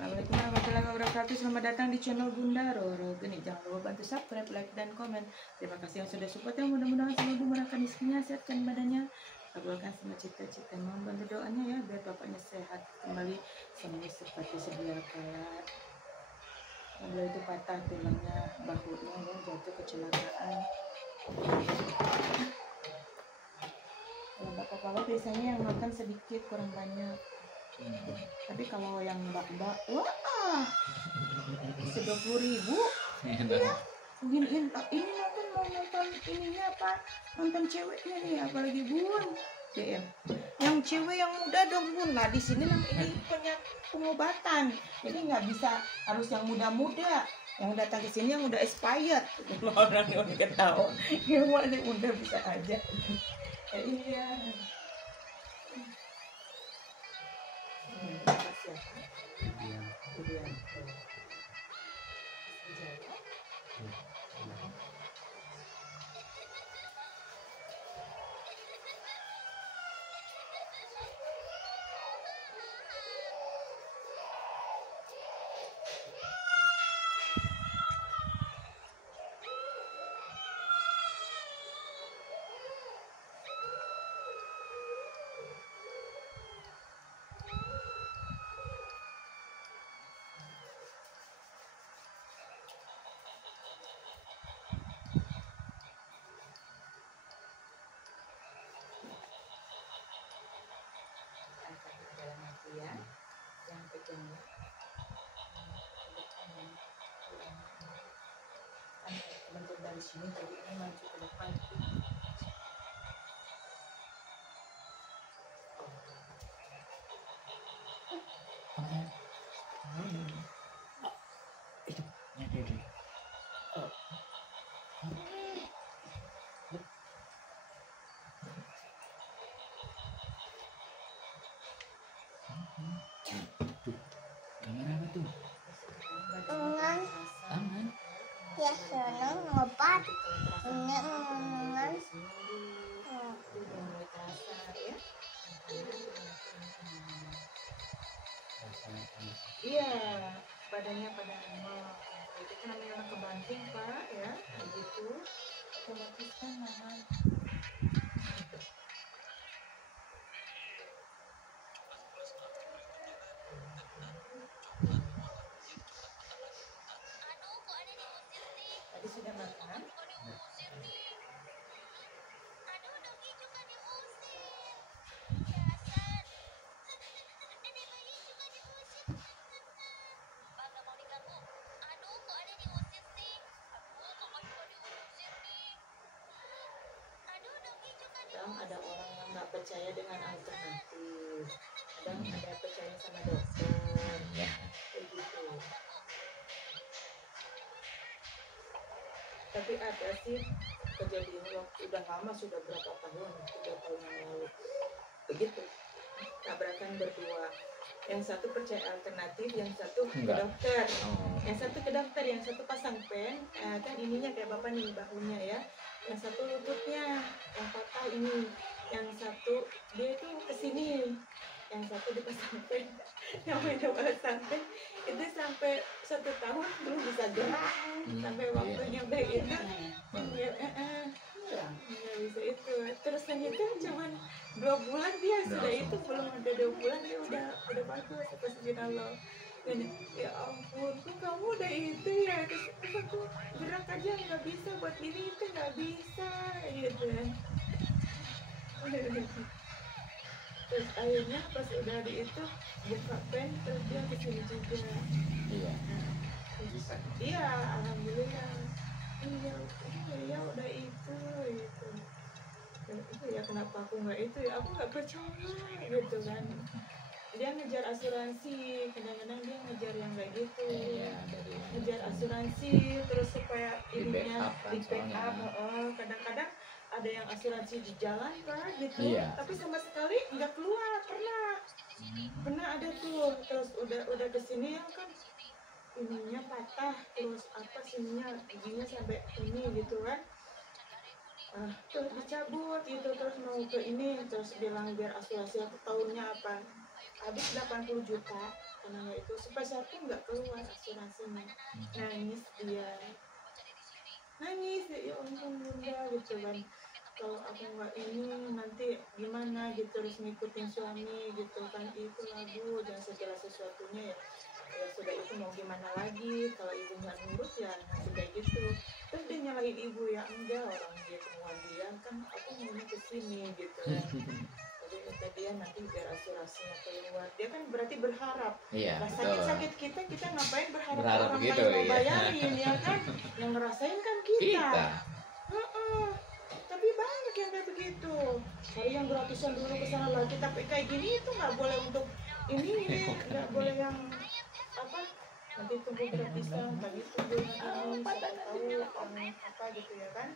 Assalamualaikum warahmatullahi wabarakatuh. Selamat datang di channel Bunda Roro Geni. Jangan lupa bantu subscribe, like, dan komen. Terima kasih yang sudah support, yang mudah-mudahan selalu dimurahkan rezekinya, sehatkan badannya, kabulkan semua cita-cita. Mohon bantu doanya ya biar bapaknya sehat kembali sembuh seperti sedia kala. Beliau itu patah tulangnya, bahunya ya, jatuh kecelakaan. Kalau bapak-bapak biasanya yang makan sedikit kurang banyak. Tapi kalau yang mbak-mbak, wah 30.000 ya. Ini nonton mau nonton ininya apa? Nonton ceweknya nih, apalagi Bun. DM. Yang cewek yang muda dong Bun. Nah di sini ini punya pengobatan. Jadi nggak bisa harus yang muda-muda. Yang datang ke sini yang udah expired. Orang yang udah ketahuan. Yang masih muda bisa aja. Iya. Ya, yang pejamnya bentuk dari sini tadi ini maju ke depan. Tangan ya senang ngobat dengan Iya, badannya pada lemah. Itu kan namanya orang kebanting Pak ya, kayak gitu. Otomatis kan nahan. Tadi sudah makan? Kadang ada orang yang nggak percaya dengan alternatif. Kadang ada percaya sama dokter. Kayak gitu. Tapi ada sih kejadian waktu udah lama, sudah berapa tahun, 3 tahun yang lalu. Begitu. Tabrakan berdua. Yang satu percaya alternatif, yang satu ke dokter. Yang satu ke dokter, yang satu pasang pen, kan ininya kayak bapak nih bahunya ya. Yang satu lututnya yang patah ini. Yang satu dia itu kesini. Yang satu dipasang pen. Yang udah pasang pen itu sampai 1 tahun belum bisa gerak. Sampai waktunya udah itu nggak bisa itu. Terus yang itu cuman 2 bulan dia sudah itu, belum ada 2 bulan dia udah bagus atas izin Allah. Dan ya ampun, kok kamu udah itu ya, terus aku gerak aja nggak bisa, buat ini itu nggak bisa gitu kan. Terus akhirnya pas udah di itu buka pen, terus dia kesini juga. Iya, alhamdulillah. Iya udah itu gitu. Itu ya kenapa aku nggak itu ya, aku nggak percaya gitu kan. Dia ngejar asuransi, kadang-kadang dia ngejar yang kayak gitu, ngejar asuransi terus supaya ininya di backup. Kadang-kadang ada yang asuransi di jalan Pak gitu, tapi sama sekali nggak keluar. Pernah ada tuh, terus udah kesini ya kan ininya patah, terus apa sininya giginya sampai ini gitu kan. Terus dicabut gitu, terus mau ke ini, terus bilang biar asuransi aku tahunnya apa habis 80 juta karena itu sepeser pun nggak keluar asuransinya. Nangis dia, nangis ya ampun bunda gitu kan, kalau aku nggak ini nanti gimana gitu, terus ngikutin suami gitu kan, itu lagu dan segala sesuatunya ya. Ya sudah, itu mau gimana lagi, kalau ibu nggak nurut ya sudah gitu. Terus dia nyalain ibu, ya enggak, orang dia kemudian kan aku maunya kesini gitu ya. Jadi kata dia nanti biar asuransinya keluar, dia kan berarti berharap. Iya, Nah, betul. sakit-sakit kita ngapain berharap Berharap orang begitu, lain mau iya. bayarin ya kan, yang ngerasain kan kita. Heeh. Tapi banyak yang kayak begitu, cari yang gratisan dulu ke sana lagi, tapi kayak gini itu nggak boleh untuk ini nggak boleh yang apa, nanti tunggu gratisan, tadi tunggu yang ini, siapa tahu yang apa gitu ya kan.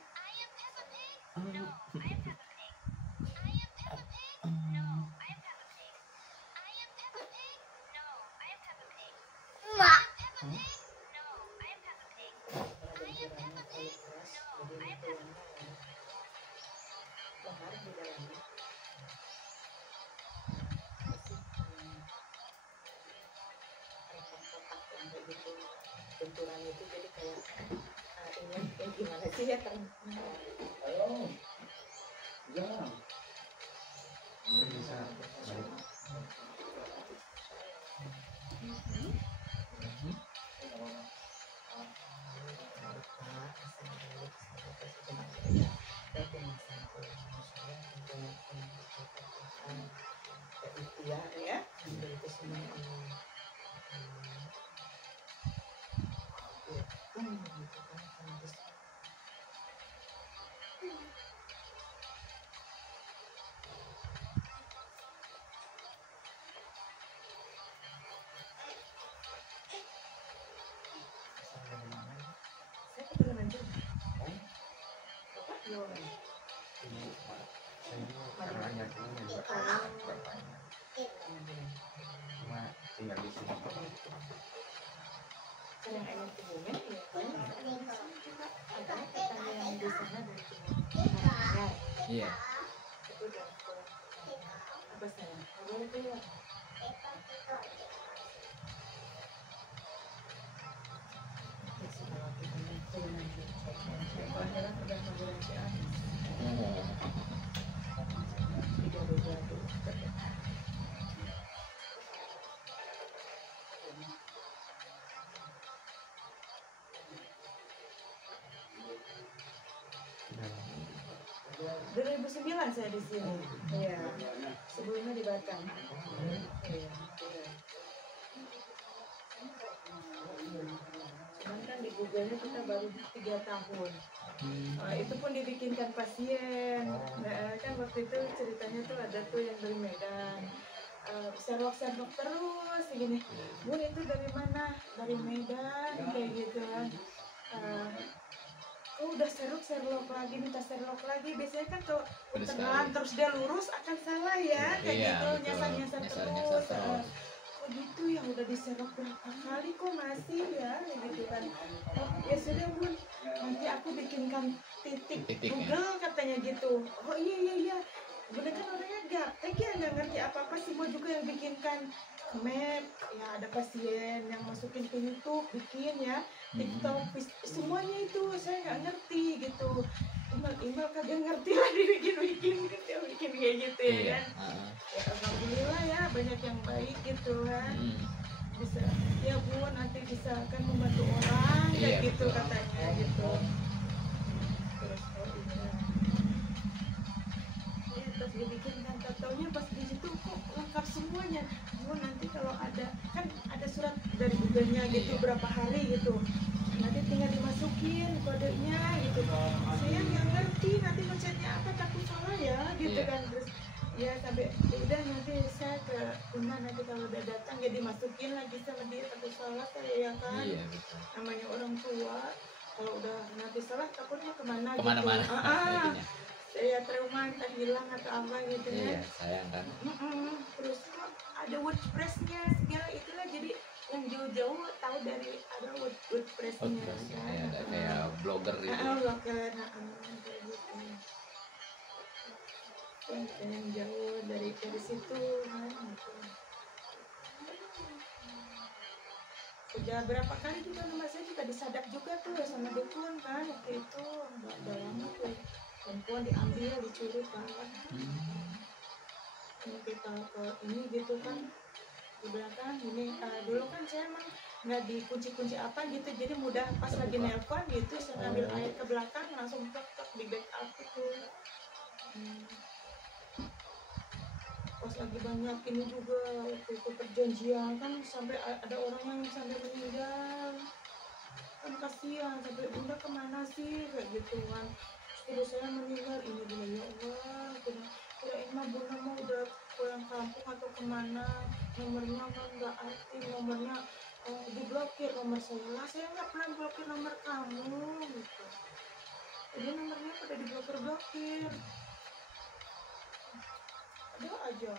Mak. Benturan itu jadi kayak ini gimana sih ya kan. Halo. Jangan. Ini bisa. Ya, itu semua saya keturunan juga. Bapak jualan. Karena nyatunya bapaknya. Cuma tinggal di sini. Yang ayam Kebumen ya kan. Ada tetangga yang di sana dari Kebumen. Iya. Itu udah apa saya? Nggak boleh keluar. Dari 2009 saya di sini. Iya. Sebelumnya di Batam. Iya. Cuman kan di Google-nya kita baru 3 tahun. Itu pun dibikinkan pasien. Nah, kan waktu itu ceritanya tuh ada tuh yang dari Medan. Serok-serok terus gini. Bun, itu dari mana? Dari Medan kayak gitu kan. Oh, udah serok lagi, minta serok lagi. Biasanya kan kalau tengah terus dia lurus akan salah ya, kayak Iya, gitu, betul. nyasar terus. Oh gitu ya, udah diserok berapa kali kok masih ya, gitu kan. Oh ya sudah bun, nanti aku bikinkan titik Google katanya gitu. Oh iya, bunda kan orangnya gaptek ya, nggak ngerti apa-apa sih, mau juga yang bikinkan map, ya ada pasien yang masukin ke YouTube, bikin ya, TikTok, semuanya itu saya nggak ngerti gitu. Email kagak ngerti lah, dibikin kayak gitu ya kan. Ya alhamdulillah ya, banyak yang baik gitu kan. Bisa ya bu, nanti bisa kan membantu orang kayak gitu betul. Katanya gitu. Terus ya terus dibikin kan, taunya pas di situ kok lengkap semuanya. Bu, nanti kalau ada kan ada surat dari Google-nya gitu, berapa hari gitu, nanti tinggal dimasukin kodenya gitu. Saya nggak ngerti nanti mencetnya apa, takut salah ya gitu kan. Terus ya sampai udah nanti saya ke Una, nanti kalau udah datang ya dimasukin lagi sama dia, takut salah saya ya kan. Namanya orang tua, kalau udah nanti salah takutnya kemana gitu. Saya trauma, entah hilang atau apa gitu kan. Sayang kan. Terus kok ada WordPress-nya segala itulah, jadi yang jauh-jauh tahu dari ada WordPress-nya. Ada kayak blogger gitu. Blogger, kayak gitu. Yang jauh dari situ kan gitu. udah berapa kali juga nama saya juga disadap juga tuh sama dukun kan waktu itu udah lama tuh perempuan diambil dicuri kan ini kita ke ini gitu kan di belakang ini dulu kan saya emang nggak dikunci-kunci apa gitu jadi mudah pas lagi nelpon gitu saya ambil air ke belakang langsung plak di backup gitu. Pas lagi banyak ini juga waktu itu perjanjian kan sampai ada orang yang sampai meninggal kan kasihan sampai bunda kemana sih kayak gitu kan terus saya meninggal ini bilang ya Allah kirain mah bunda mau udah pulang kampung atau kemana nomornya kan nggak aktif nomornya diblokir nomor saya nggak pernah blokir nomor kamu gitu jadi nomornya pada diblokir ada aja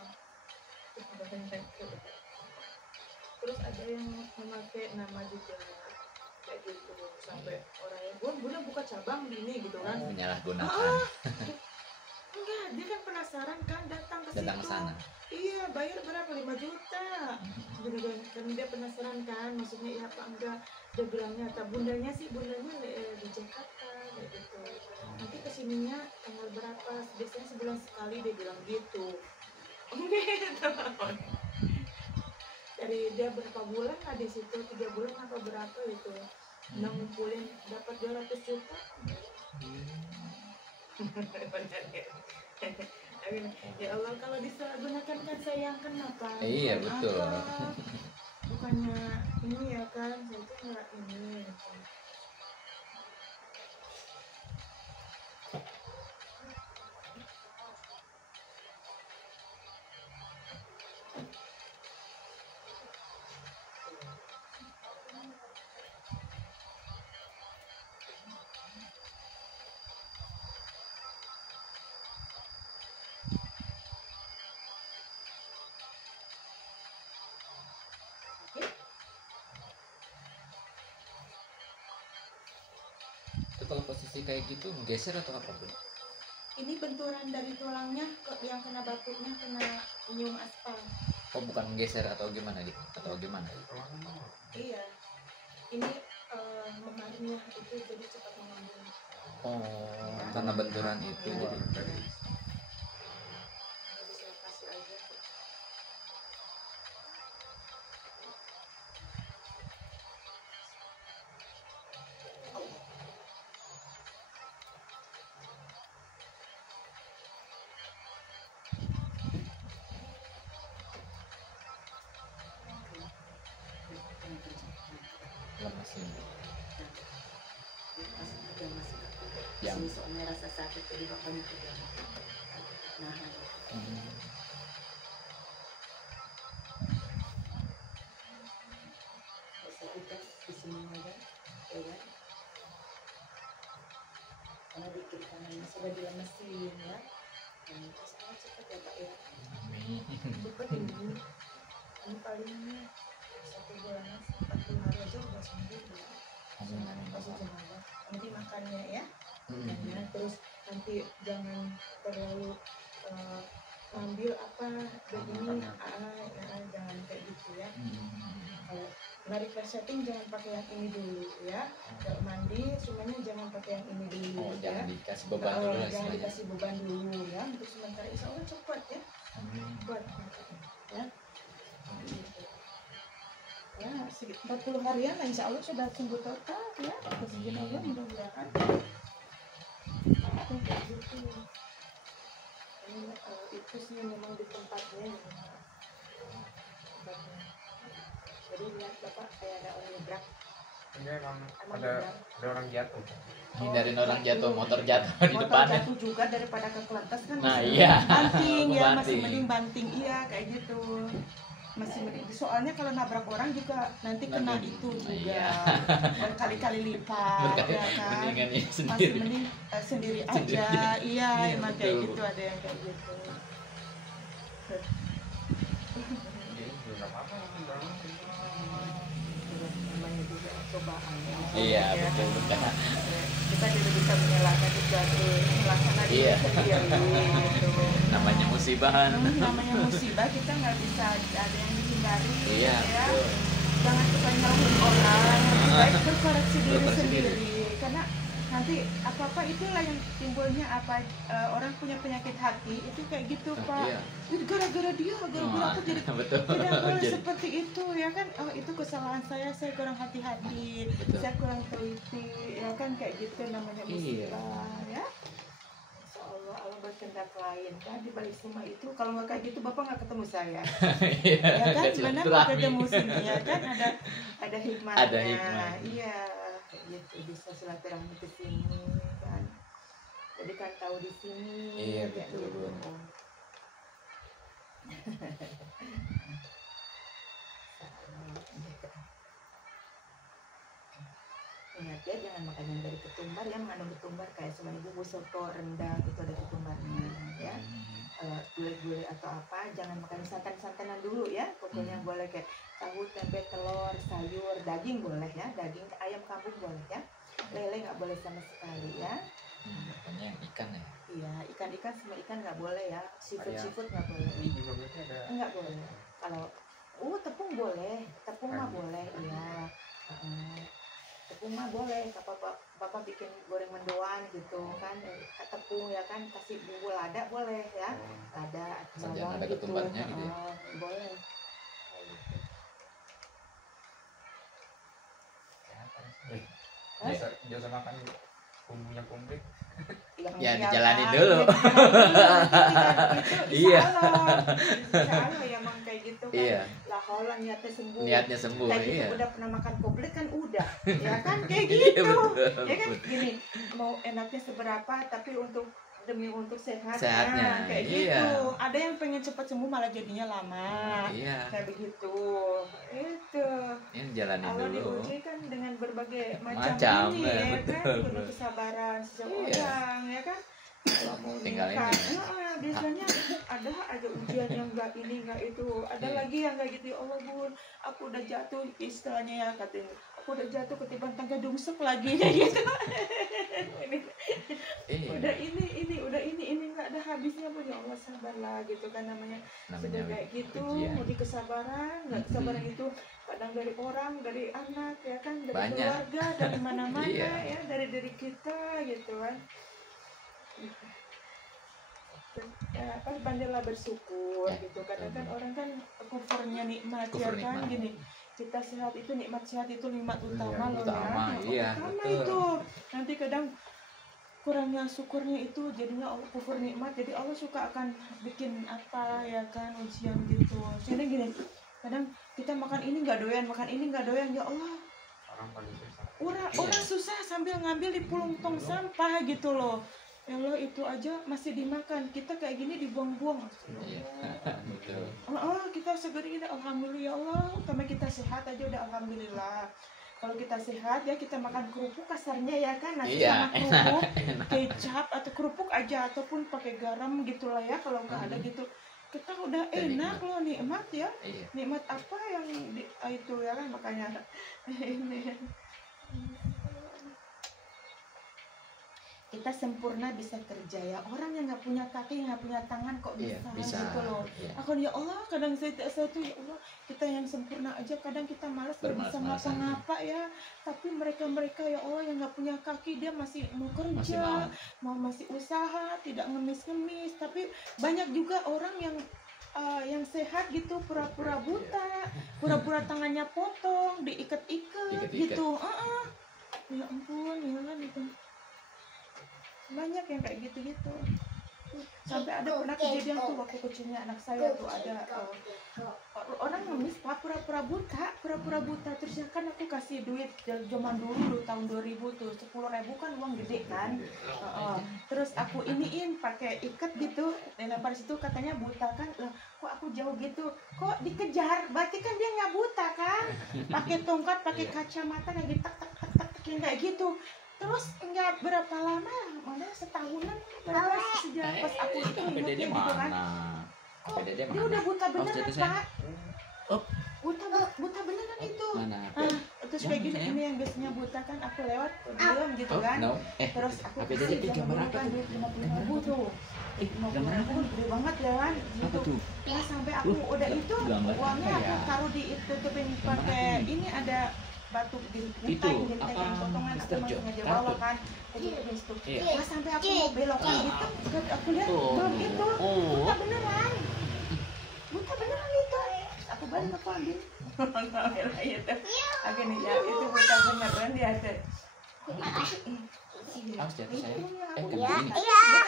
terus ada yang memakai nama juga kayak gitu sampai orangnya bunda buka cabang gini gitu kan menyalahgunakan. Enggak dia kan penasaran kan datang ke Datang ke situ sana. iya bayar berapa 5 juta gitu kan dia penasaran kan maksudnya iya apa enggak dia bilangnya bundanya di Jakarta kayak gitu nanti kesininya tanggal berapa biasanya sebulan sekali dia bilang gitu gitu dari dia berapa bulan lah di situ 3 bulan atau berapa gitu udah ngumpulin dapat 200 juta ya Allah kalau disalahgunakan kan saya yang kenapa Iya betul. bukannya ini ya kan saya itu nggak ini Itu kalau posisi kayak gitu geser atau apa tuh? ini benturan dari tulangnya yang kena batunya kena nyium aspal Oh bukan geser atau gimana gitu? Atau gimana? iya ini memarinya itu jadi cepat mengambung Oh karena benturan itu jadi. jadi saya kasih aja Lemas ini. Yang soalnya rasa sakit jadi bapaknya juga nahan. Sakit kan di sini aja, ya kan? Karena dikit kanannya sudah dilemesin ya. Dan sangat cepat ya Pak ya. cepet ini palingnya 1 bulan 40 hari aja udah sembuh ya kasih jenazah nanti makannya ya makannya terus nanti jangan terlalu ngambil apa begini jangan kayak gitu ya kalau narik resetting jangan pakai yang ini dulu ya kalau mandi semuanya jangan pakai yang ini dulu Oh ya jangan dikasih beban dulu lah jangan istilahnya. dikasih beban dulu ya untuk sementara insya Allah cepat ya cepat ya ya 40 harian lah insya Allah sudah sembuh total ya kasih jenazah mudah-mudahan gitu. Ini itu sih memang di tempatnya jadi lihat bapak kayak ada orang nyebrang Ini emang ada orang jatuh. Hindarin orang jatuh, motor jatuh di motor depannya. jatuh juga daripada ke kelantas kan Nah masih iya. banting ya masih Banting. mending banting iya kayak gitu masih mending soalnya kalau nabrak orang juga nanti kena Nanti. itu juga Iya. berkali-kali lipat ya kan Mendingan ini masih sendiri. mending sendiri aja Sendiri. iya Iya, emang kayak betul. gitu ada yang kayak gitu Jadi nggak apa-apa. namanya juga cobaan ya. Iya Ya. betul betul. Kita tidak bisa menyalahkan sesuatu melaksanakan Iya. sendiri gitu. Namanya musibahan. Namanya musibah kita nggak bisa ada yang dihindari Iya ya. betul. jangan suka nyalahin orang, lebih baik berkoreksi diri Berkoreksi sendiri. diri. Karena nanti apa-apa itulah yang timbulnya orang punya penyakit hati itu kayak gitu Pak. Iya. Itu gara-gara dia, gara-gara aku jadi Betul. tidak boleh Jadi- seperti itu ya kan. Oh itu kesalahan saya kurang hati-hati, Betul. saya kurang teliti ya kan, kayak gitu namanya Iya. musibah ya. Insya Allah Allah berkehendak lain kan di balik semua itu. Kalau nggak kayak gitu Bapak nggak ketemu saya. Iya, Ya kan nggak sebenarnya silaturahmi. ketemu sini ya kan ada hikmahnya. Ada hikmahnya. Iya kayak gitu bisa silaturahmi ke sini kan. Jadi kan tahu di sini. Iya, kayak betul, gitu. Bu. Ingat ya, jangan makan yang dari ketumbar, yang mengandung ketumbar kayak selain bumbu soto, rendang itu ada ketumbarnya ya. Gulai-gulai atau apa, jangan makan santan-santanan dulu ya. Pokoknya boleh kayak tahu, tempe, telur, sayur, daging boleh ya, daging ayam kampung boleh ya. Lele nggak boleh sama sekali ya. Pokoknya yang ikan ya. Iya, ikan-ikan semua ikan nggak boleh ya. Seafood nggak boleh. Ini juga berarti ada. Nggak boleh. Kalau tepung boleh, tepung mah boleh, iya. Tepung mah boleh. Bapak bikin goreng mendoan gitu kan, tepung ya kan, kasih bumbu lada boleh ya, lada atau Asal jangan bawang ada gitu. ketumbarnya gitu ya. Boleh. Kayak gitu. Biasa makan bumbunya komplit. Ya, Iya dijalani kan? dulu. Ya, dijalani dulu. Itu Iya. Insya Allah ya emang kayak gitu kan. Iya. Lah kalau niatnya sembuh. Niatnya sembuh, Kayak gitu iya. udah pernah makan komplit kan udah. Ya kan kayak Iya, gitu. betul, Ya kan betul. gini, mau enaknya seberapa tapi demi untuk sehatnya, Sehatnya, kayak iya. gitu. Ada yang pengen cepat sembuh malah jadinya lama. Iya. Kayak begitu. Itu. Ini jalanin Allah dulu. diuji kan dengan berbagai Macam, macam ini ya, ya kan, betul, penuh betul. kesabaran seseorang ya kan. Kalau mau Tinggal nikah, ini. biasanya ada aja ujian yang enggak ini enggak itu, ada Iya. lagi yang kayak gitu. Ya Allah Bun, aku udah jatuh istilahnya ya katanya, aku udah jatuh ketiban tangga dungsek lagi kayak gitu. Ini Iya. udah ini nggak ada habisnya Bun. Ya Allah sabarlah gitu kan namanya. Sudah kayak gitu, ujian. mau di kesabaran, nggak kesabaran itu kadang dari orang, dari anak ya kan, dari Banyak. keluarga, dari mana-mana Iya. ya, dari diri kita gitu kan. Ya, apa pandailah bersyukur Ya, gitu. Kadang kan betul. orang kan kufurnya nikmat Kufur ya kan nikmat. gini. Kita sehat itu nikmat, sehat itu nikmat utama loh utama, ya. iya, Utama betul. itu. Nanti kadang kurangnya syukurnya itu jadinya Allah kufur nikmat, jadi Allah suka akan bikin apa ya kan ujian gitu. Jadi gini, kadang kita makan ini nggak doyan, makan ini nggak doyan, ya Allah Orang paling susah. orang susah sambil ngambil di pulung tong sampah gitu loh. Ya Allah itu aja masih dimakan, kita kayak gini dibuang-buang. Iya. Betul. Kita segini kita alhamdulillah ya Allah, utama kita sehat aja udah alhamdulillah. Kalau kita sehat ya kita makan kerupuk kasarnya ya kan, nasi Iya, sama kerupuk, kecap atau kerupuk aja ataupun pakai garam gitulah ya, kalau nggak ada gitu kita udah Udah enak nikmat. loh, nikmat ya. Iya. Nikmat apa yang itu ya kan, makanya ini kita sempurna bisa kerja ya. Orang yang nggak punya kaki, nggak punya tangan kok Iya, bisa, bisa. gitu loh. Iya. Aku ya Allah, kadang saya tuh ya Allah, kita yang sempurna aja kadang kita malas nggak bisa Bermalas-malasan. ngapa-ngapa ya. Tapi mereka ya Allah yang nggak punya kaki, dia masih mau Masih kerja, mau. masih usaha, tidak ngemis-ngemis. Tapi banyak juga orang yang sehat gitu pura-pura buta, pura-pura tangannya potong, diikat-ikat Diikat-ikat. gitu. Ya ampun, ya kan itu. Banyak yang kayak gitu-gitu. Sampai ada pernah kejadian tuh waktu kecilnya anak saya tuh ada orang ngemis Pak, pura-pura buta, terus ya kan aku kasih duit zaman dulu tahun 2000 tuh 10.000 kan uang gede kan. Terus aku iniin pakai ikat gitu, lempar situ, katanya buta kan. Lah kok aku jauh gitu, kok dikejar, berarti kan dia nggak buta kan, pakai tongkat, pakai kacamata kayak gitu, tak kayak gitu. Terus nggak berapa lama, mana setahunan berapa sejak pas aku itu APD-nya ingatnya gitu kan. mana? Kok APD-nya dia mana? udah buta beneran statusnya? Pak. Oh. Buta beneran itu. Mana? Terus kayak gini, Mana? ini yang biasanya buta kan, aku lewat belum gitu Oh, kan. no. Terus aku APD-nya kasih gambar zaman dulu apa kan tuh? duit 50.000 tuh. Gambar apa? 50.000 gede banget ya kan. Apa Gitu. tuh? Ya sampai aku udah itu gambar uangnya apa aku ya? taruh ditutupin pakai ini ada batu di Itu, jadi kayak apa, potongan Mr. aku Jo? sengaja Kartu? bawa kan jadi habis itu Iya. pas sampai aku mau belokan gitu aku lihat belum itu buta beneran itu aku balik aku ambil kamera itu agak nih ya itu buta beneran dia ada Awas jatuh sayang. Itu Kena ini.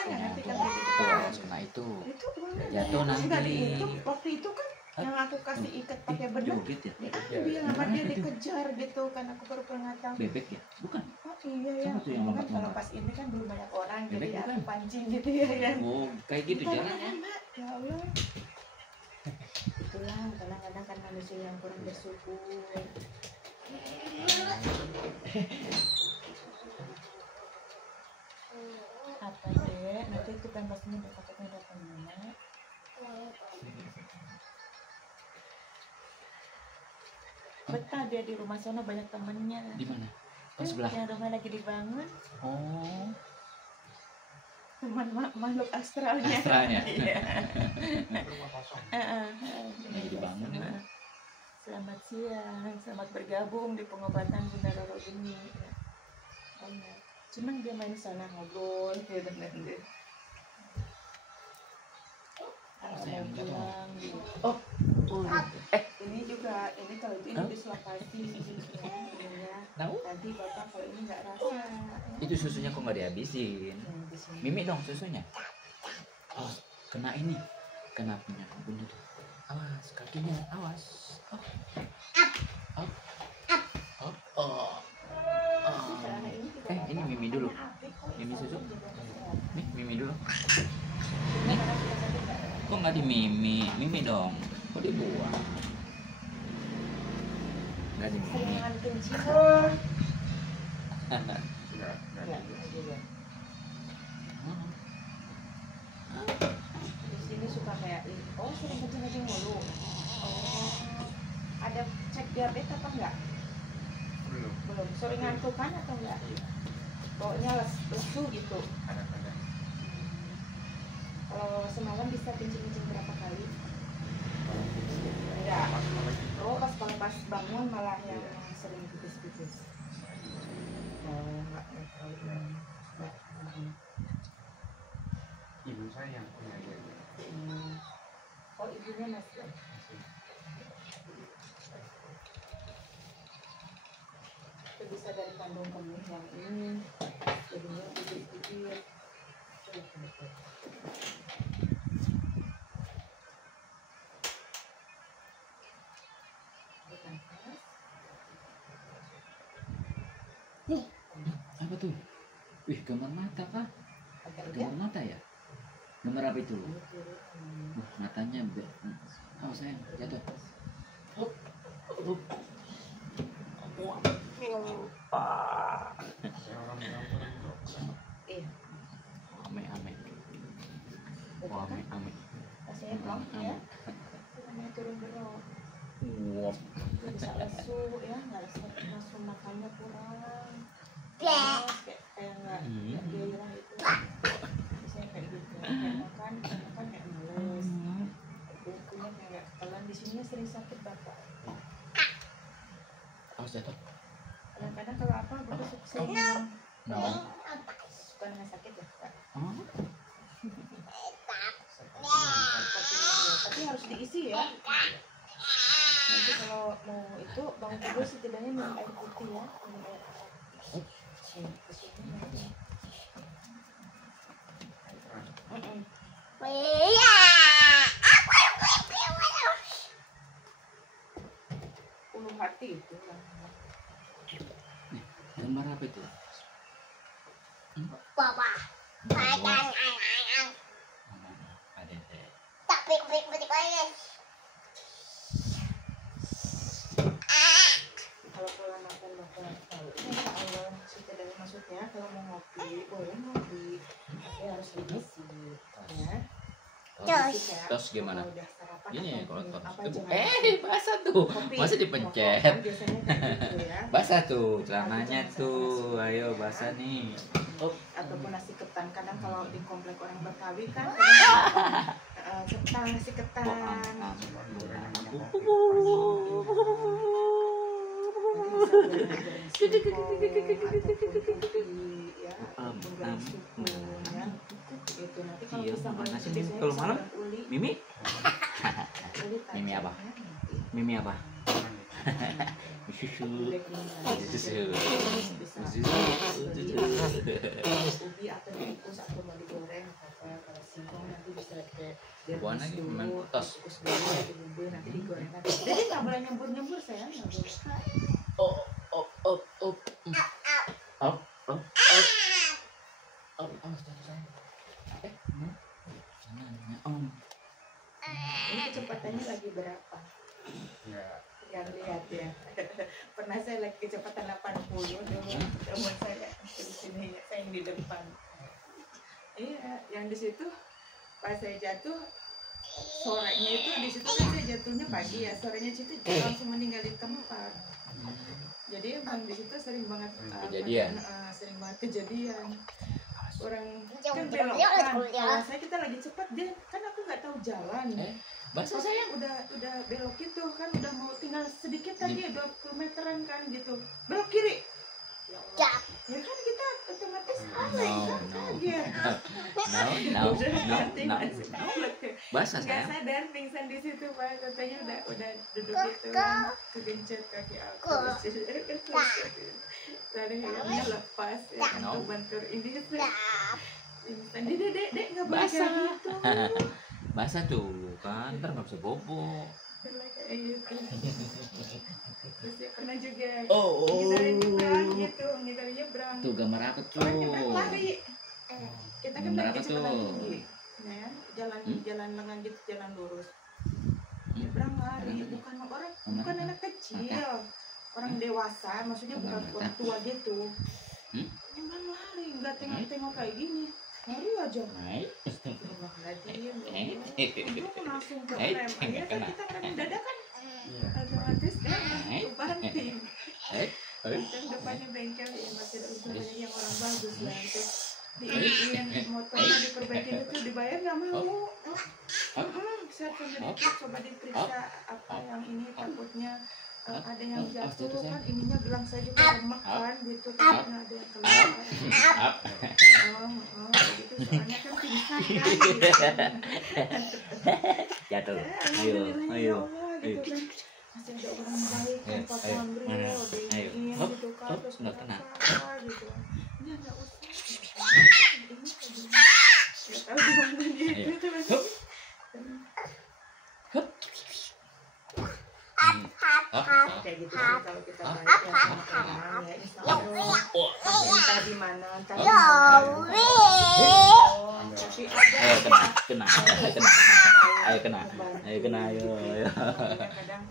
ngerti kan Tuh, gitu awas kena itu. itu uangnya Jatuh nanti. dari itu waktu itu kan yang aku kasih ikat pakai benang Joget ya? diambil sama dia dikejar gitu kan aku baru pernah tahu Bebek ya? Bukan. oh iya ya Siapa tuh yang kan lompat-lompat? kalau pas ini kan belum banyak orang Bebek jadi aku bukan? pancing gitu ya ya Oh, kayak gitu Bukan, jalannya. Mak. Ya Allah itulah kadang-kadang kan manusia yang kurang bersyukur apa deh nanti itu kan pastinya takutnya ada temennya betah dia di rumah sana banyak temennya Di mana? Oh, sebelah. yang rumah lagi dibangun Oh, teman makhluk astralnya Astralnya. iya Rumah kosong. Lagi dibangun ya. Selamat siang, selamat bergabung di pengobatan Bunda Roro ini. Ya. Banyak. Cuman dia main sana ngobrol, ya bener deh. Kalau Sayang, mau jatuh. pulang, gitu. Ini juga, ini kalau itu Hah? ini diselapasi ya, ya. Tahu? Nanti bapak kalau ini nggak rasa. Ya. Itu susunya kok nggak dihabisin? Yang di sini. Mimi dong susunya. Oh, kena ini. Kena punya bunda tuh. Awas, kakinya, awas. Oh. Up. Up. Oh. Karena ini juga Ini bapak Mimi dulu. punya apik kok, Mimi insya susu. Allah jaga kesehatan. Nih, Mimi dulu. Cuma karena kita sakit nggak ada. Kok nggak di Mimi? Mimi dong. Kok dibuang? Nggak di Mimi. Sayangan kencing. Enggak Enggak, gitu. juga. Di sini suka kayak oh sering kencing-kencing mulu. Oh, ada cek diabetes apa enggak? Belum. Belum. Sering ngantuk kan atau enggak? Iya. Pokoknya lesu gitu. Kadang-kadang. Kalau semalam bisa kencing-kencing berapa kali? Kalau gitu, Enggak. pas mau lagi. Oh kalau pas bangun malah yang sering pipis-pipis. Oh enggak tahu. Enggak. Ibu saya yang punya dia. Oh ibunya masih. Itu bisa dari kandung kemih yang ini jadinya pipis-pipis. Apa tuh? Wih, gambar mata kah? Gambar mata ya? Gambar apa itu? Wah, matanya oh sayang, jatuh. Saya orang bilang kurang dokter. Iya, Ame-ame. betul Wah, kan? ame-ame. Rasanya plong ya. Namanya turun berat. Wop. Dia bisa lesu ya, nggak lesu makannya kurang. Kayak nggak gairah itu. Biasanya kayak gitu. Kayak makan kayak males. Bukunya kayak nggak ketelan. Di sini sering sakit bapak. Awas jatuh. Kadang-kadang kalau apa bapak suka bilang No. suka nggak sakit ya Kak? Oh. Tapi harus diisi ya. Nanti kalau mau itu bangun tidur setidaknya minum air putih ya, minum air putih. Kesini nanti. Ulu hati itu lah. Gambar apa itu? Papa. Makan Ada deh. tak pik Kalau pulang makan bapak tahu. Ini insya Allah setidaknya maksudnya kalau mau ngopi boleh ngopi, tapi harus diisi ya. Tos gimana? Kalau udah sarapan Gini ya atau kalau minum tos. apa jangan Basah tuh. kopi. Masa Rokok dipencet? kan biasanya kayak gitu ya. Basah tuh celananya tuh. Ayo basah nih. Oh. Ataupun nasi ketan kadang kalau di komplek orang Betawi kan kadang ketan, nasi ketan. Iya, mana sih kalau malam? Mimi? Mimi apa? Mimi apa? Susu. Ubi atau dikukus atau mau digoreng apa kalau singkong nanti bisa Buan lagi main tos. kukus dulu bumbu nanti digoreng. Jadi nggak boleh nyembur sayang, nggak boleh. Oh. Ini kecepatannya lagi berapa? Ya, Yang lihat ya. Pernah saya lagi kecepatan 80 dulu teman saya di sini, saya yang di depan. Iya, yang di situ pas saya jatuh sorenya itu di situ kan saya jatuhnya pagi ya, sorenya situ langsung meninggal di tempat. Jadi emang di situ sering banget Kejadian. sering banget kejadian. Orang kan belokan, kalau saya kita lagi cepat dia kan aku nggak tahu jalan. Bahasa Terus saya. udah belok gitu kan, udah mau tinggal sedikit lagi 20 meteran kan gitu, belok kiri. Ya kan kita otomatis kaget. No. Bahasa Nggak saya. sadar pingsan di situ Pak, katanya udah duduk gitu kan, kegencet kaki aku. Tadi helmnya lepas ya, No. bantur ini tuh. Pingsan, dek nggak boleh Basah. kayak gitu. Bahasa tuh kan, ntar nggak bisa bobo. Kayak gitu. Terus ya pernah juga Oh. ngindarin nyebrang gitu, ngindarin nyebrang. Tuh gambar apa tuh? Orang nyebrang lari. Kita kan Gambar lagi apa kecepatan tuh? tinggi, ya, jalan lengan gitu, jalan lurus. Nyebrang lari, bukan anak kecil, orang dewasa, maksudnya bukan orang tua gitu. Nyebrang lari, nggak tengok-tengok kayak gini, lari aja. Astagfirullahaladzim, untung langsung ke rem. Akhirnya kan kita rem dadakan, otomatis kan langsung banting. Kan depannya bengkel ya, masih ada untung banyak yang orang bagus lah. Terus diiniin motornya diperbaiki itu dibayar nggak mau. Saya coba diperiksa apa yang ini, takutnya ada yang jatuh kan, ininya gelang saya juga remek kan gitu, takutnya ada yang keluar. Gitu soalnya kan pingsan kan gitu. Jatuh. Alhamdulillah ya Ayo. Allah gitu kan, masih ada orang baik kan Pak Amril diiniin gitu kan, terus Nggak kena. apa gitu. Ini nggak usah ini nggak tahu gimana gitu terus. Kayak gitu sih kalau kita baik ya sama orang ya, insya Allah. Entah di mana, entah di mana. Tapi ada Kena. Ayo kena. kadang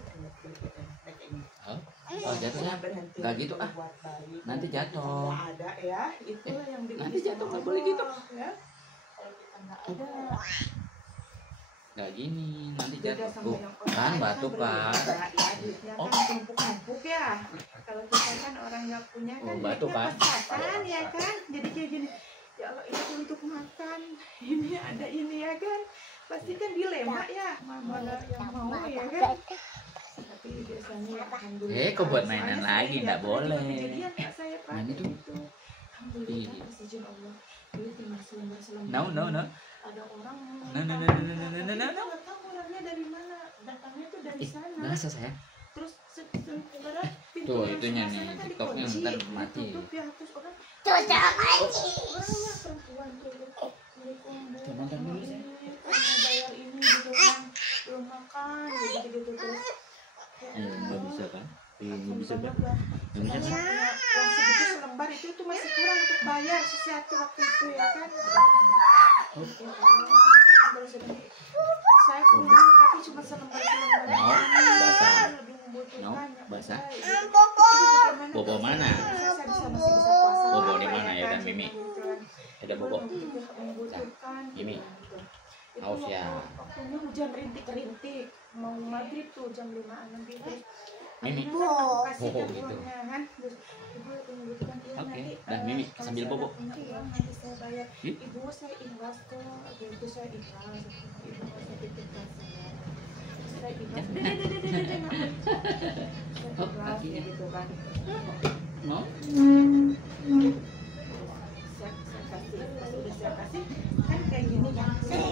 Oh, jatuh ya? Nggak gitu, ah. buat baik. Nanti jatuh. Nggak ada ya, itu yang Nanti jatuh, nggak boleh gitu. Ya. Kalau kita nggak ada, Nggak gini, nanti beda jatuh. sama Tuh, yang orang kan lain batu kan. berbeda ya, duitnya kan tumpuk-tumpuk ya. Kalau kita kan orang nggak punya kan, Oh, batu duitnya kan. pas-pasan ya kan, jadi kayak gini. Ya Allah, ini untuk makan, ini ada ini ya kan, pasti kan dilema ya, mana yang mau ya kan. Tapi biasanya alhamdulillah. Kok buat mainan Soalnya lagi? saya Nggak pernah juga boleh. kejadian, Kak, saya Pak, Main itu. gitu. Alhamdulillah atas izin Allah. Dulu tinggal selembar-selembar. No. Ada orang No. kita nggak tahu orangnya dari mana, datangnya tuh dari sana. Bahasa saya. Terus sementara pintu Tuh, yang itunya sebelah nih, sana kan TikToknya dikunci, ntar mati. ditutup ya, terus orang Cocok orangnya perempuan tuh Assalamualaikum, Bu. Nonton dulu, Ini kan mau bayar ini gitu kan, belum makan gitu terus. Nggak bisa kan? Nggak bisa kan? Banget, Bang. Nggak bisa kan? Soalnya uang segitu selembar itu tuh masih kurang untuk bayar sesuatu waktu itu ya kan. Saya punya tapi cuma selembar. basah. Lebih membutuhkan. No, basah. Bobo. Bobo mana? Saya masih bisa puasa. Bobo di apa mana ya, Dan kan, Mimi? gitu kan. Ada bobo. Membutuhkan. Mimi. Gitu. Itu Awas ya. waktunya hujan rintik-rintik, mau maghrib tuh jam 5-an lebih terus Mimi. Kasih Oh, kan gitu. uangnya kan. Terus ibu tunjukkan iya Oke, nanti. dah, Mimi, kalau sambil saya bobo. punya uang nanti saya bayar. Ih. Ibu saya ikhlas kok. Ibu saya ikhlas. Ibu saya titipkan saya. Saya ikhlas. Dede. Saya Oh, ikhlas kakinya. gitu kan. Mau? Saya kasih, pas udah saya kasih kan kayak gini kan. Saya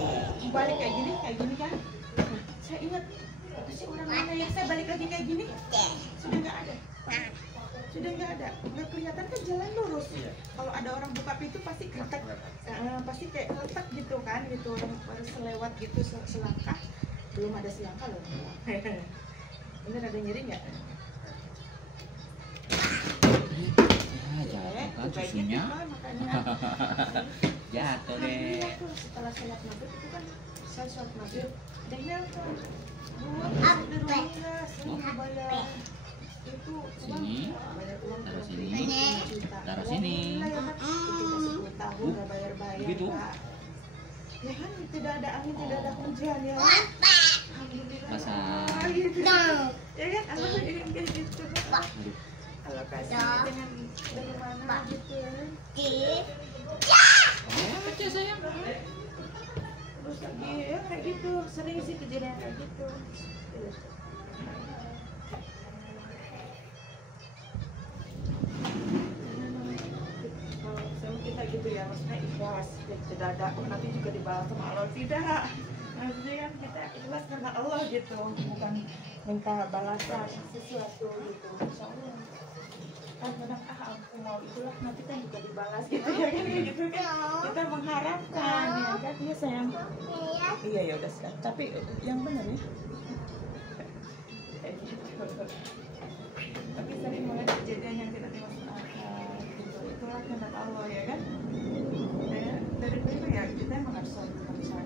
balik kayak gini kan. Saya ingat itu si orang mana yang saya balik lagi kayak gini sudah nggak ada. Sudah nggak ada, nggak kelihatan kan jalan lurus. Iya. Kalau ada orang buka pintu pasti ketak, pasti kayak letak gitu kan, gitu orang baru selewat gitu selangkah, belum ada selangkah loh. Bener ada nyeri nggak? Ya, jatuh kan kayak susunya. gitu kan, makanya. Jatuh deh. Alhamdulillah tuh setelah sholat maghrib itu kan saya sholat maghrib dan nelpon buat di rumahnya saya mau bayar itu Sini. bayar uang Taruh kurang sini. lebih 5 juta. Taruh sini. Alhamdulillah ya kan itu udah 10 tahun nggak bayar Begitu. Pak. Ya kan tidak ada angin tidak ada hujan ya kan? Alhamdulillah Basah. gitu. Ya kan alhamdulillah kayak gitu Aduh. kalau kasih dengan dari mana gitu kan. Oh, kecil sayang. Terus lagi ya kayak gitu sering sih kejadian kayak gitu. Kalau sama kita gitu ya maksudnya ikhlas tidak ada nanti juga dibalas sama Allah tidak. Maksudnya kan kita ikhlas karena Allah gitu bukan minta balasan sesuatu gitu. Insya Allah kan kadang aku mau itulah nanti kan juga dibalas gitu ya kan kayak gitu kan kita mengharapkan ya kan ya sayang. Iya ya udah siap. Tapi yang benar ya. Kayak gitu. Tapi sering mulai kejadian yang tidak dimaksudkan gitu. Itulah kehendak Allah ya kan. Ya, dari dulu ya kita emang harus selalu percaya.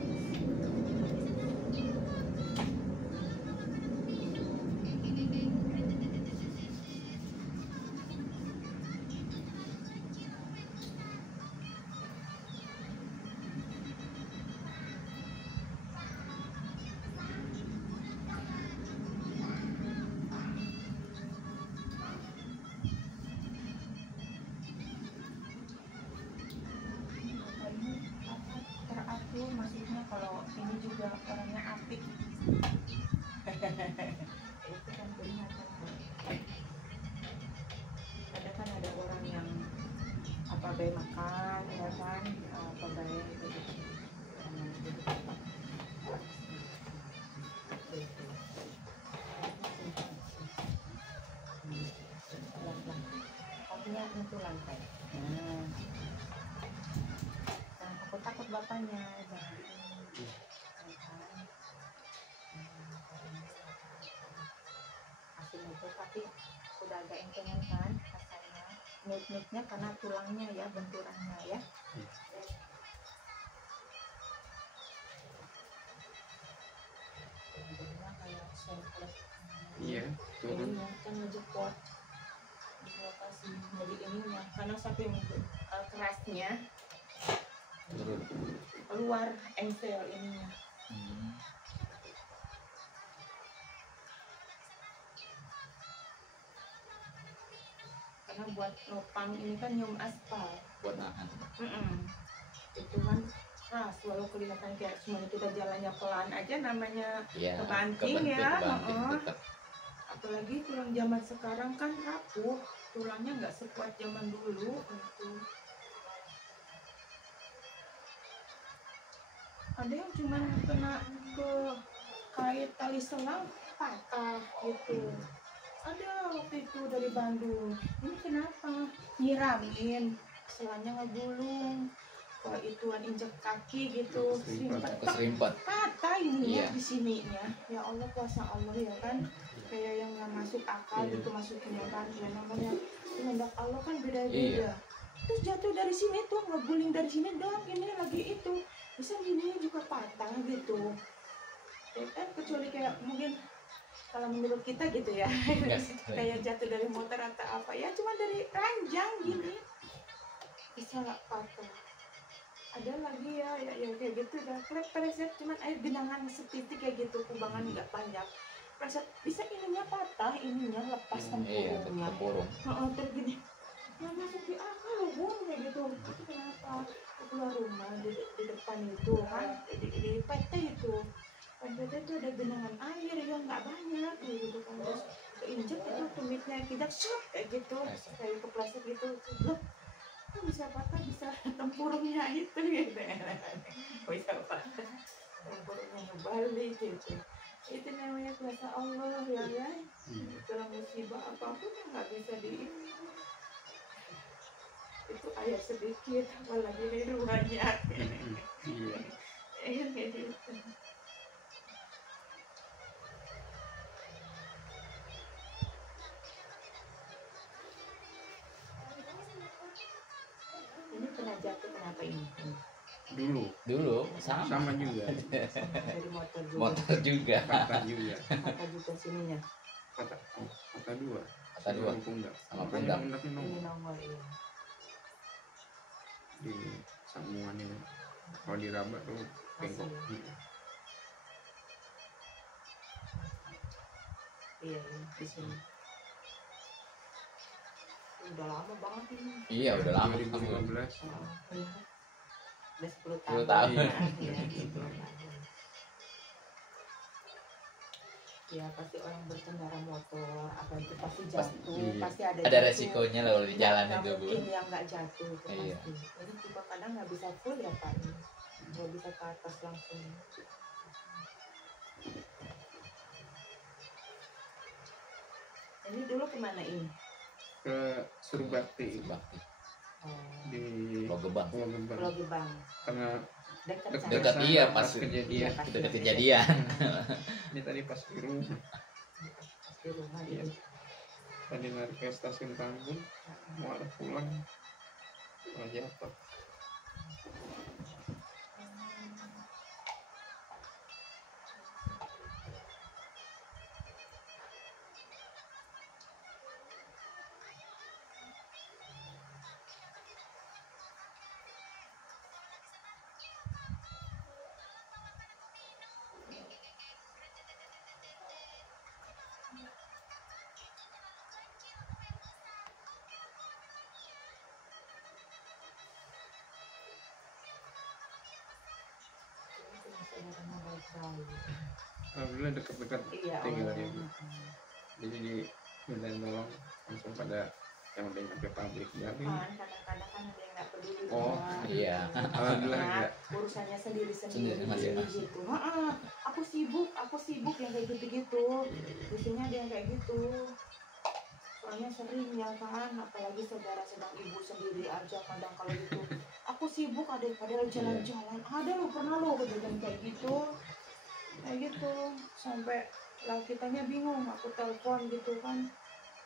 Teratur maksudnya kalau ini juga orangnya apik. Itu kan kelihatan. Ada kan ada orang yang apa baik makan ya kan apa baik gitu. Kakinya itu lantai. Nah, aku takut bapaknya jangan ini. Asing itu tapi udah agak encengan kan rasanya. Nik-niknya karena tulangnya ya benturannya ya. Jadinya kayak semplet. Iya, tuh kan. Jadinya kan ngejepot di lokasi jadi ininya karena saking kerasnya Turun. keluar engsel ininya. Hmm. Karena buat nopang ini kan nyium aspal. Buat nahan. Itu kan keras walau kelihatan kayak cuma kita jalannya pelan aja namanya Iya. kebanting ya. Kebanting tetap. Apalagi tulang zaman sekarang kan rapuh, tulangnya nggak sekuat zaman dulu gitu. Ada yang cuma kena ke kait tali selang patah gitu. Ada waktu itu dari Bandung. Ini kenapa? Nyiramin, selangnya ngegulung. Ke ituan injek kaki gitu, Keserimpet. patah ini Iya. ya di sininya. Ya Allah kuasa Allah ya kan. Kayak yang nggak masuk akal Iya. gitu masukinnya kan. Ya namanya kehendak Allah kan beda-beda. Iya. Terus jatuh dari sini tuh ngeguling dari sini doang ini lagi itu. Bisa gini juga patah gitu. Ya kan kecuali kayak mungkin kalau menurut kita gitu ya kayak jatuh dari motor atau apa ya cuma dari ranjang gini bisa patah. Ada lagi ya kayak gitu dah klepeset cuman air genangan setitik kayak gitu kubangan nggak banyak bisa ininya patah, ininya lepas Iya, tempurungnya. tempurung. Terus gini, yang masuk di akal loh bun kayak gitu. Itu kenapa? Keluar rumah di depan itu kan di PT itu. Kan PT itu ada genangan air yang nggak banyak gitu kan. Terus keinjek itu tumitnya tidak shot kayak gitu, kayak kepleset gitu. Loh, kok bisa patah, bisa tempurungnya itu gitu. Bisa patah tempurungnya kembali gitu. Itu namanya kuasa Allah ya. Dalam musibah apapun yang nggak bisa itu air sedikit apalagi air banyak. Iya. Gitu. Ini pernah jatuh kenapa ini? Dulu sama sama juga. Dari motor juga. motor juga. Patah juga. Patah juga sininya. Patah dua. Patah dua. Pundak. Sama Makanya pundak. pundaknya Ini nongol nongol ya. di sambungan ini. Kalau diraba tuh bengkok. Iya, di sini. Udah lama banget ini. Iya, udah lama. 2015. Iya. Udah 10 10 tahun. tahun. Iya, 10 tahun. Ya pasti orang berkendara motor apa itu pasti jatuh, Iya. pasti ada Ada resikonya lah kalau di jalan Nggak itu, Bu. mungkin yang nggak jatuh itu Iya. pasti. Jadi juga kadang nggak bisa full ya Pak, nggak bisa ke atas langsung. Ini dulu kemana ini? Ke Surbakti Bakti. Oh, di Logebang. Pulau Gebang. Karena Dekat Dekat. sana. Dekat iya pas kejadian. Iya, pas dekat kejadian. Ini tadi pas di rumah. Pas di rumah Iya. dia. Tadi narik ke stasiun Tambun, mau arah pulang, malah jatuh. Alhamdulillah dekat-dekat Iya, tinggalnya. Allah. Jadi di mintain tolong langsung pada yang udah nyampe pabrik jadi. Kadang-kadang kan ada yang nggak peduli. Oh, Pak. iya. Alhamdulillah Nah, enggak. urusannya Sendiri, sendiri-sendiri masing-masing. gitu. Aku sibuk yang kayak gitu-gitu. Biasanya ada yang kayak gitu. Soalnya sering ya kan, apalagi saudara sedang ibu sendiri aja kadang kalau gitu. Aku sibuk ada jalan-jalan. Ada lo pernah lo kejadian kayak gitu. Kayak gitu sampai lah kitanya bingung, aku telepon gitu kan.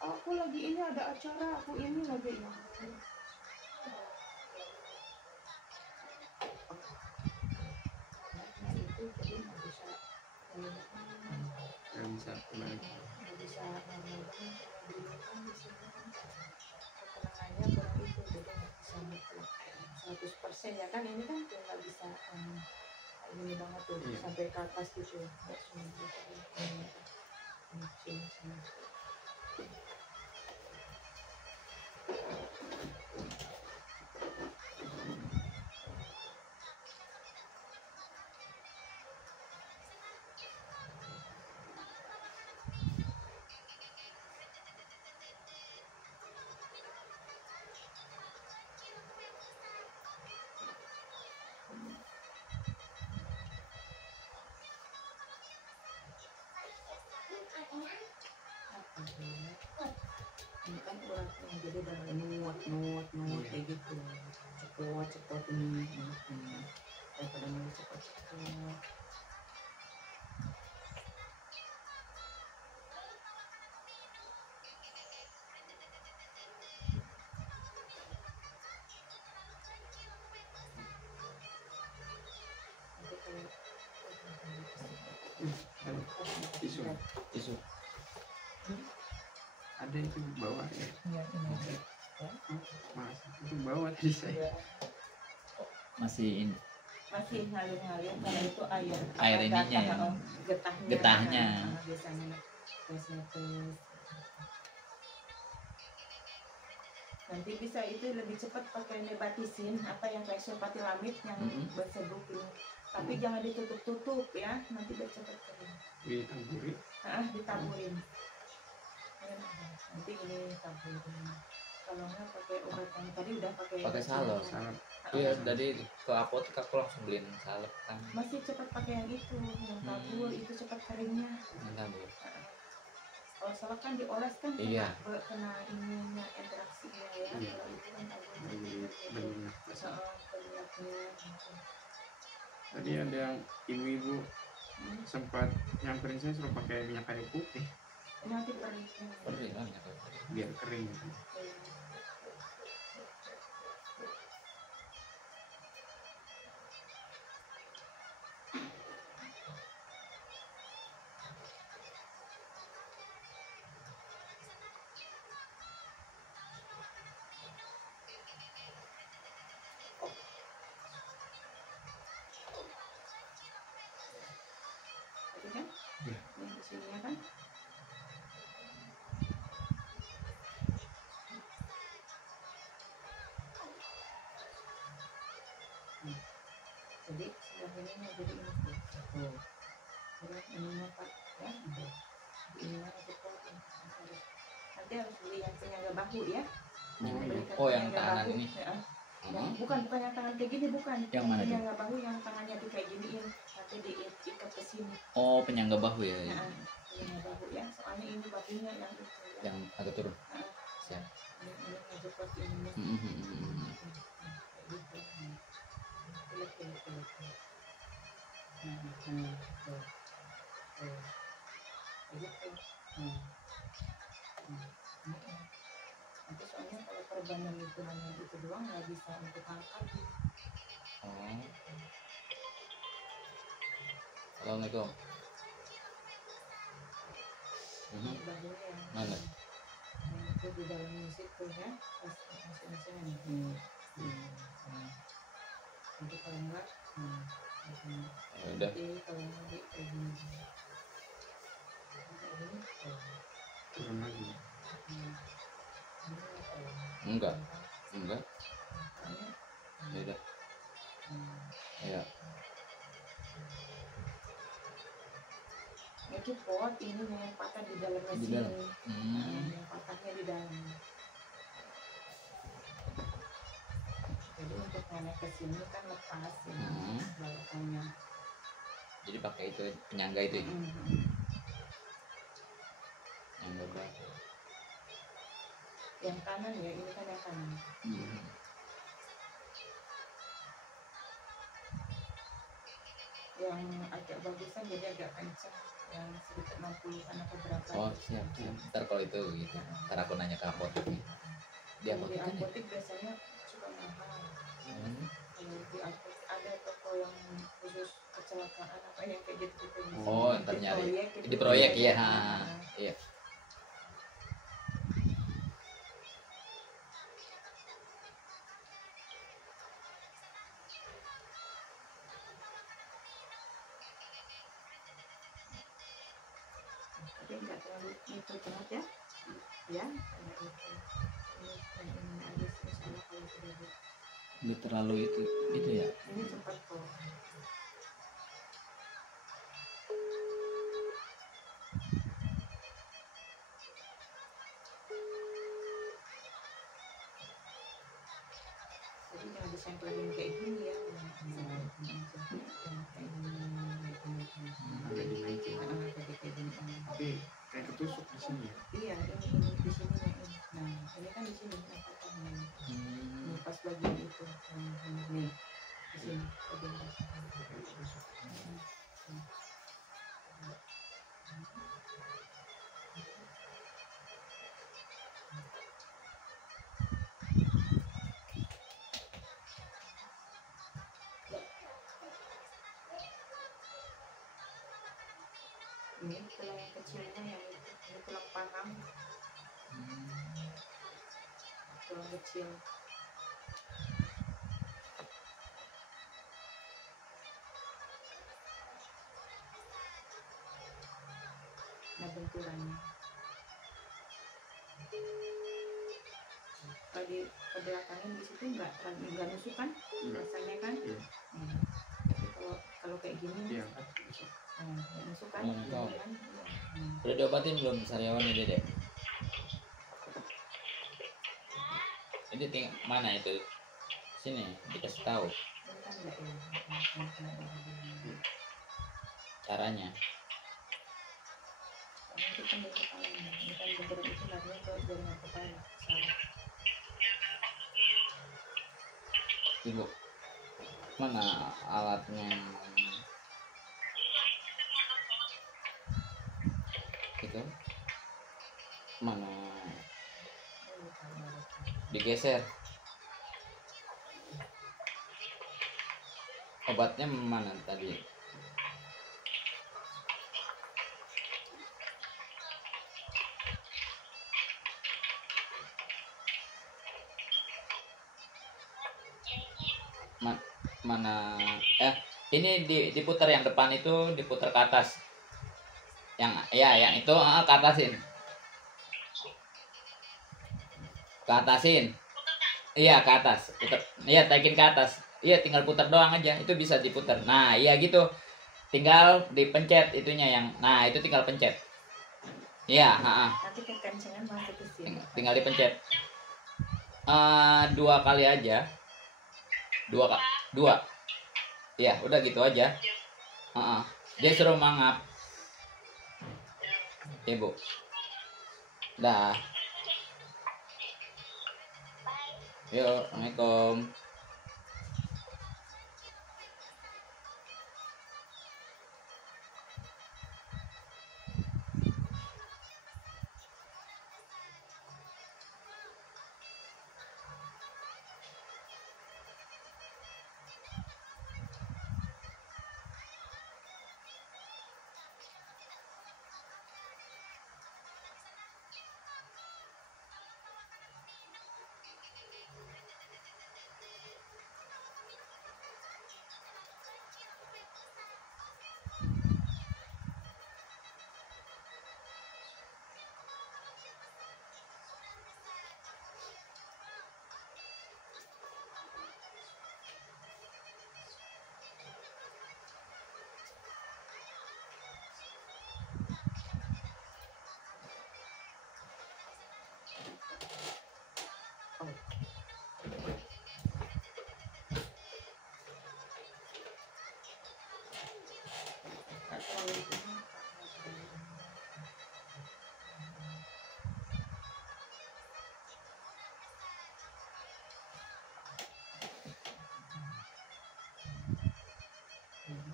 Aku lagi ini ada acara, aku ini lagi ya. Nah, itu jadi nggak bisa Nggak bisa kembali. nggak bisa normal banget dulu kan di sini kan ketenangannya kurang itu jadi nggak bisa mutlak 100% ya kan ini kan tuh nggak bisa kayak gini banget tuh Iya. sampai ke atas gitu nggak cuma gitu ini. Ini kan urat yang jadi darah nuat kayak gitu cepot ini daripada mau cepot Tisu. Tisu. Ada itu bawa ya. Iya, ini. Mas, itu bawa tadi saya. Masih ini. masih ngalir-ngalir karena itu air Air ininya ya? getahnya Getahnya. biasanya netes. Nanti bisa itu lebih cepat pakai nebatisin apa yang kayak sulfatilamid yang berserbuk ini, tapi jangan ditutup-tutup ya, nanti biar cepat kering. Ditaburin. Ditaburin nanti ini taburin. Kalau nggak pakai obat yang tadi udah pakai salep. Iya, tadi ke apotek aku langsung beliin salep kan. Masih cepat pakai yang itu, yang tabur itu cepat keringnya. Tabur. Kalau salep kan dioles kan Iya. kena ininya interaksinya ya. Iya. Kalau itu kan tabur Benar. penyaknya. Tadi ada ibu-ibu sempat nyamperin saya suruh pakai minyak kayu putih Nanti kering. Perih kan ya. biar kering. Tadi kan? Iya. Ini di sini ya kan? Jadi sebelah ini mau jadi ini terus ininya pak ya, ininya dipot. Nanti harus beli yang penyangga bahu ya. Oh, yang tangan ini. Bukan yang tangan kayak gini, bukan. Yang mana tuh? Penyangga bahu yang tangannya di kayak giniin, nanti diikat ke sini. Oh, penyangga bahu ya. Penyangga bahu ya, soalnya ini bahunya yang itu ya. Yang agak turun. Siap. Ini ngejepot ini. Nanti soalnya kalau perbanan itu hanya itu doang nggak bisa untuk angkat. Oh. Assalamualaikum. Bahunya yang Mana? itu di dalam situ ya, pas masing-masing ini. Nanti kalau enggak, Ya udah. nanti kalau enggak kayak gini. Turun lagi. Enggak. Ya udah. Ya. Itu pot ini yang patah di dalamnya Di sini. dalam. Yang patahnya di dalam. Jadi untuk naik ke sini kan lepas ya, balakannya. Jadi pakai itu penyangga itu ya. Penyangga bahu. Yang kanan ya, ini kan yang kanan. Yang agak bagusan jadi agak kencang, yang sekitar 60-an atau berapa. Oh, siap. Ntar kalau itu gitu. Ntar aku nanya ke apotek nih. Di Di apotek kan ya? apotek biasanya suka mahal. Kalau di apotek ada toko yang khusus kecelakaan apa yang kayak gitu. Oh, ntar nyari. Gitu. Di proyek ya. Iya. Tapi nggak terlalu itu banget ya. Ya, kayak itu. Ini aja sih, misalnya kalau sudah Nggak terlalu itu ya. ini cepat kok. Jadi jangan disempelin kayak gini ya. Agak dinaikin. Tapi kayak ketusuk di sini ya. Iya, ini di sini nih. Nah, ini kan di sini patahnya. Ini pas bagian itu. Nih, di sini bagian patah. Ini tulang yang kecilnya yang itu, ini tulang paham, tulang kecil. kalau di kebelakangin di situ nggak nusuk kan Enggak. rasanya kan. Iya. Tapi kalau kayak gini Iya. nggak nusuk kan. Mantap. Kan? Udah diobatin belum sariawan ini deh? Ini mana itu? Sini dikasih tahu Ini kan nggak ya. caranya. Karena itu kan dari kepalanya. Ini kan benturan itu larinya ke jaringan kepala. Salah. Ibu, mana alatnya? Itu mana? Digeser. Obatnya mana tadi? Mana? Ini diputar yang depan itu, diputar ke atas. Yang itu ke atasin. Ke atasin. Iya, ke atas. Putar. Iya, taikin ke atas. Iya, tinggal putar doang aja. Itu bisa diputar. Nah, iya gitu. Tinggal dipencet itunya yang. Nah, itu tinggal pencet. Iya, Nanti kekencengan masuk ke sini. tinggal dipencet. 2 kali aja. 2. Iya, udah gitu aja. Dia suruh mangap. Ibu. Dah. Yuk, Assalamualaikum.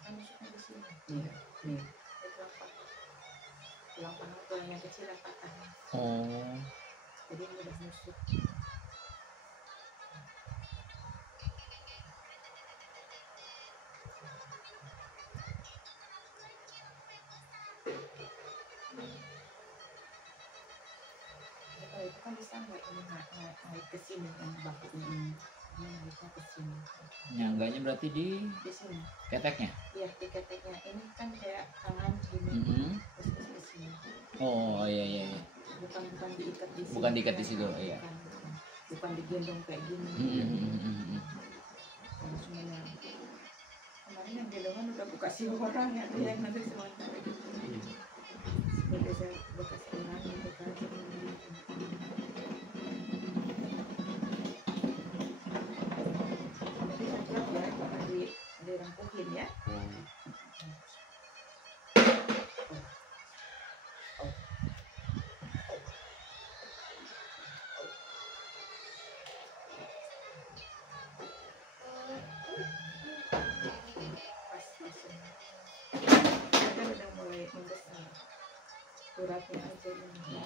Kan nusuknya di sini. Iya. Iya. Tulang paha tulang yang kecil yang patah. Oh. Jadi mudah nusuk. Kalau itu kan bisa nggak ini naik ke sini yang bakunya ini naiknya ke sini. Nyangganya berarti di Sini. keteknya. Iya di keteknya ini kan kayak tangan gini. Terus ke sini. Oh iya. Bukan diikat di sini. Bukan diikat di situ, iya. Bukan digendong kayak gini. Semuanya. Kemarin yang gendongan udah buka si orang ya, ada yang nanti semuanya gitu. Bekas orang gitu kan. Jadi siap ya, jangan dirempuhin ya. Kan udah mulai membesar. Uratnya aja ini.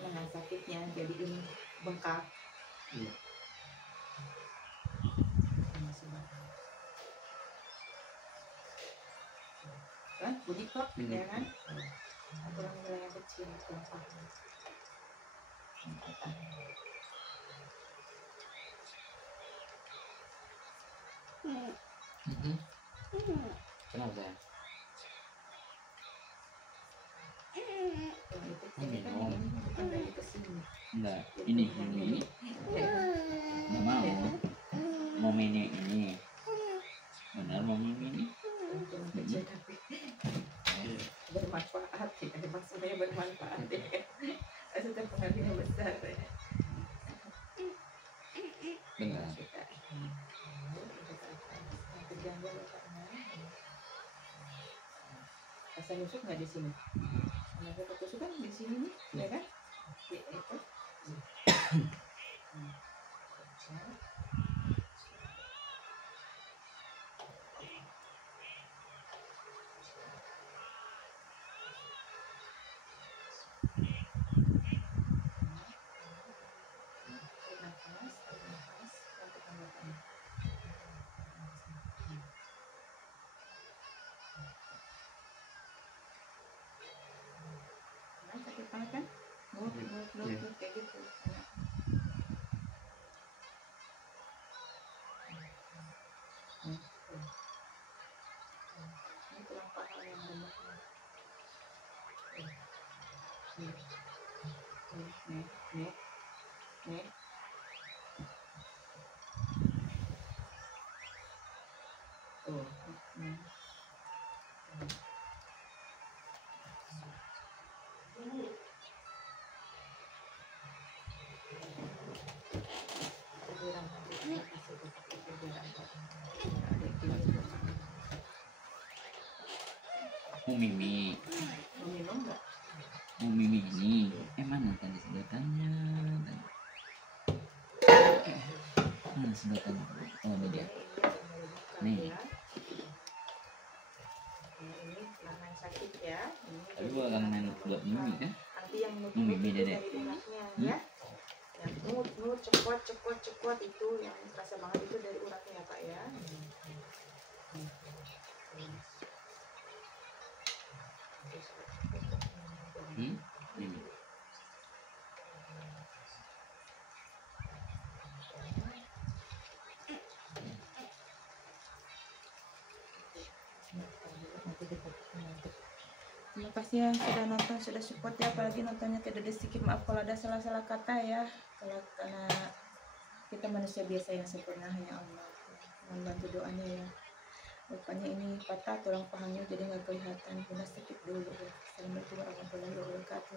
Dengan sakitnya jadi ini bengkak. Iya. Kan bunyi kok ya kan? Aturan wilayah kecil bengkak. Kenapa saya? minum. Bukan dari kesini. Enggak, ini nggak mau. Mau mini ini. Benar mau mini. Cuma kecil tapi bermanfaat ya. Maksudnya bermanfaat ya. Maksudnya pengaruhnya besar ya. Benar. Terganggu karena rasa nusuk nggak di sini. Karena saya tusuk kan di sini nih, ya kan? Itu. Sakit banget kan? Ngut kayak gitu. Ini tulang paha yang lemah. Nih. Tuh. Mau mimi. Mau minum nggak? Mau mimi ini. Mana tadi sedotannya? Mana sedotannya? Oh ini dia. Nih. Ini tangan sakit ya. Tapi bakal main buat mimi kan? Nanti yang Mimi itu Dede. dari uratnya ya. Yang ngut cekot itu yang terasa banget itu dari uratnya ya Pak ya. Mimi. Terima kasih yang sudah nonton, sudah support ya, apalagi nontonnya tidak ada sedikit maaf kalau ada salah-salah kata ya, karena kita manusia biasa yang sempurna hanya Allah. Mohon bantu doanya ya. Rupanya ini patah tulang pahanya jadi nggak kelihatan, kena sakit dulu ya. Assalamualaikum warahmatullahi wabarakatuh.